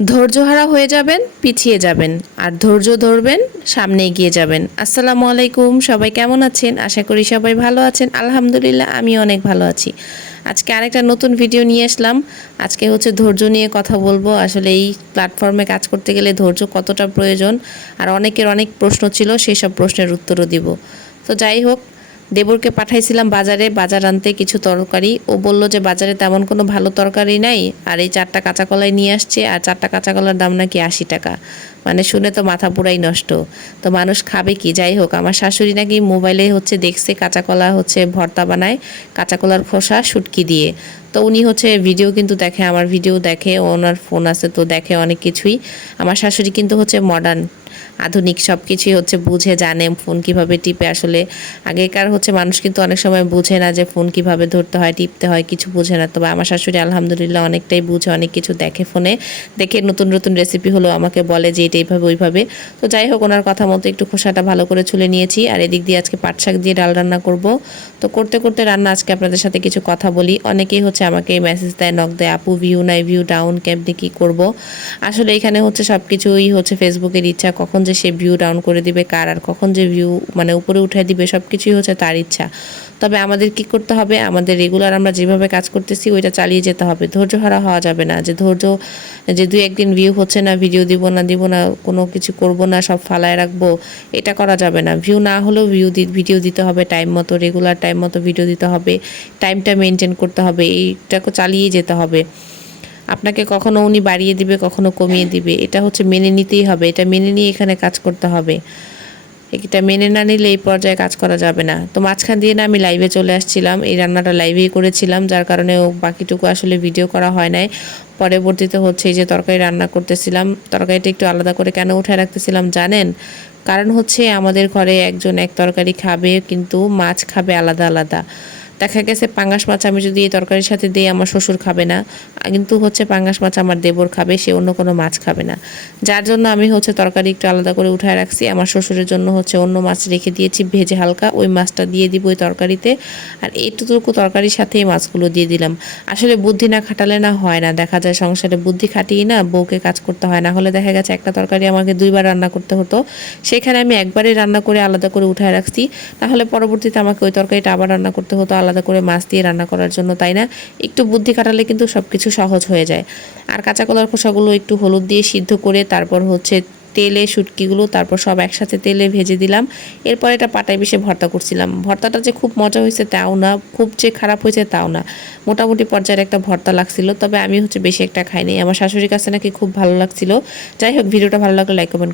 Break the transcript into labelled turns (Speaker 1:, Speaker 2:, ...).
Speaker 1: ধৈর্যহারা হয়ে যাবেন, পিছিয়ে যাবেন। আর ধৈর্য ধরবেন, সামনে এগিয়ে যাবেন। আসসালামু আলাইকুম, সবাই কেমন আছেন? আশা করি সবাই ভালো আছেন। আলহামদুলিল্লাহ আমি অনেক ভালো আছি। আজকে আরেকটা নতুন ভিডিও নিয়ে আসলাম। আজকে হচ্ছে ধৈর্য নিয়ে কথা বলব। আসলে এই প্ল্যাটফর্মে কাজ করতে গেলে ধৈর্য কতটা প্রয়োজন? আর অনেকের অনেক প্রশ্ন ছিল সেই সব প্রশ্নের উত্তরও দিব। তো যাই হোক দেবরকে পাঠাইছিলাম বাজারে, বাজার আনতে কিছু তরকারি। ও বলল যে বাজারে তেমন কোনো ভালো তরকারি নাই, আর এই চারটা কাঁচা কলাই নিয়ে আসছে, আর চারটা কাঁচা কলার দাম নাকি আশি টাকা। মানে শুনে তো মাথা পুরাই নষ্ট। তো মানুষ খাবে কি? যাই হোক, আমার শাশুড়ি নাকি মোবাইলে হচ্ছে দেখছে কাঁচা কলা হচ্ছে ভর্তা বানায়, কাঁচা কলার খোসা শুটকি দিয়ে। তো উনি হচ্ছে ভিডিও কিন্তু দেখে, আমার ভিডিও দেখে, ওনার ফোন আছে তো দেখে অনেক কিছুই। আমার শাশুড়ি কিন্তু হচ্ছে মডার্ন আধুনিক সব কিছুই হচ্ছে বুঝে, জানে, ফোন কীভাবে টিপে। আসলে আগেকার হচ্ছে মানুষ কিন্তু অনেক সময় বুঝে না যে ফোন কীভাবে ধরতে হয়, টিপতে হয়, কিছু বুঝে না। তবে আমার শাশুড়ি আলহামদুলিল্লাহ অনেকটাই বুঝে, অনেক কিছু দেখে ফোনে। দেখে নতুন নতুন রেসিপি হলো আমাকে বলে যে এটা এইভাবে, ওইভাবে। তো যাই হোক, ওনার কথা মতো একটু খোসাটা ভালো করে ছুলে নিয়েছি। আর এদিক দিয়ে আজকে পাট শাক দিয়ে ডাল রান্না করব। তো করতে করতে রান্না আজকে আপনাদের সাথে কিছু কথা বলি। অনেকেই হচ্ছে আমাকে মেসেজ দেয় নক দেয়, আপু ভিউ নাই ভিউ ডাউন কেমনি কী করব? আসলে এখানে হচ্ছে সব কিছুই হচ্ছে ফেসবুকের ইচ্ছা কখন যে সে ভিউ ডাউন করে দিবে, কার আর কখন যে ভিউ মানে উপরে উঠে দিবে সব কিছুই হচ্ছে তার ইচ্ছা। তবে আমাদের কি করতে হবে? আমাদের রেগুলার আমরা যেভাবে কাজ করতেছি, ওইটা চালিয়ে যেতে হবে। ধৈর্য হারা হওয়া যাবে না। যে ধৈর্য, যে দুই একদিন ভিউ হচ্ছে না ভিডিও দিব না দিব না, কোনো কিছু করব না, সব ফালায় রাখব, এটা করা যাবে না। ভিউ না হলেও ভিউ দি ভিডিও দিতে হবে টাইম মতো রেগুলার টাইম মতো ভিডিও দিতে হবে টাইমটা মেনটেন করতে হবে, এইটাকে চালিয়ে যেতে হবে। আপনাকে কখনো উনি বাড়িয়ে দিবে, কখনো কমিয়ে দিবে। এটা হচ্ছে মেনে নিতেই হবে। এটা মেনে নিয়ে এখানে কাজ করতে হবে। এটা মেনে না নিলে এই পর্যায়ে কাজ করা যাবে না। তো মাঝখান দিয়ে না আমি লাইভে চলে আসছিলাম। এই রান্নাটা লাইভেই করেছিলাম, যার কারণে বাকিটুকু আসলে ভিডিও করা হয় নাই। পরবর্তীতে হচ্ছে এই যে তরকারি রান্না করতেছিলাম। তরকারিটা একটু আলাদা করে কেন উঠে রাখতেছিলাম জানেন? কারণ হচ্ছে আমাদের ঘরে একজন এক তরকারি খাবে, কিন্তু মাছ খাবে আলাদা আলাদা। দেখা গেছে পাঙ্গাস মাছ আমি যদি এই তরকারির সাথে দিই, আমার শ্বশুর খাবে না। কিন্তু হচ্ছে পাঙ্গাস মাছ আমার দেবর খাবে, সে অন্য কোনো মাছ খাবে না। যার জন্য আমি হচ্ছে তরকারি একটু আলাদা করে উঠায় রাখছি। আমার শ্বশুরের জন্য হচ্ছে অন্য মাছ রেখে দিয়েছি, ভেজে হালকা ওই মাছটা দিয়ে দিব ওই তরকারিতে। আর এইটুকু তরকারির সাথে এই মাছগুলো দিয়ে দিলাম। আসলে বুদ্ধি না খাটালে না হয় না, দেখা যায় সংসারে বুদ্ধি খাটিয়ে না বউকে কাজ করতে হয় না। হলে দেখা গেছে একটা তরকারি আমাকে দুইবার রান্না করতে হতো। সেখানে আমি একবারে রান্না করে আলাদা করে উঠায় রাখছি। তাহলে পরবর্তীতে আমাকে ওই তরকারিটা আবার রান্না করতে হতো, আলাদা করে মাছ দিয়ে রান্না করার জন্য, তাই না? একটু বুদ্ধি কাটালে কিন্তু সব কিছু সহজ হয়ে যায়। আর কাঁচা কলার খোসাগুলো একটু হলুদ দিয়ে সিদ্ধ করে তারপর হচ্ছে তেলে শুটকিগুলো তারপর সব একসাথে তেলে ভেজে দিলাম। এরপর এটা পাটায় বেশি ভর্তা করছিলাম। ভর্তাটা যে খুব মজা হয়েছে তাও না, খুব যে খারাপ হয়েছে তাও না। মোটামুটি পর্যায়ের একটা ভর্তা লাগছিল, তবে আমি হচ্ছে বেশি একটা খাইনি। আমার শাশুড়ির কাছে নাকি খুব ভালো লাগছিল। যাই হোক, ভিডিওটা ভালো লাগলে লাইক কমেন্ট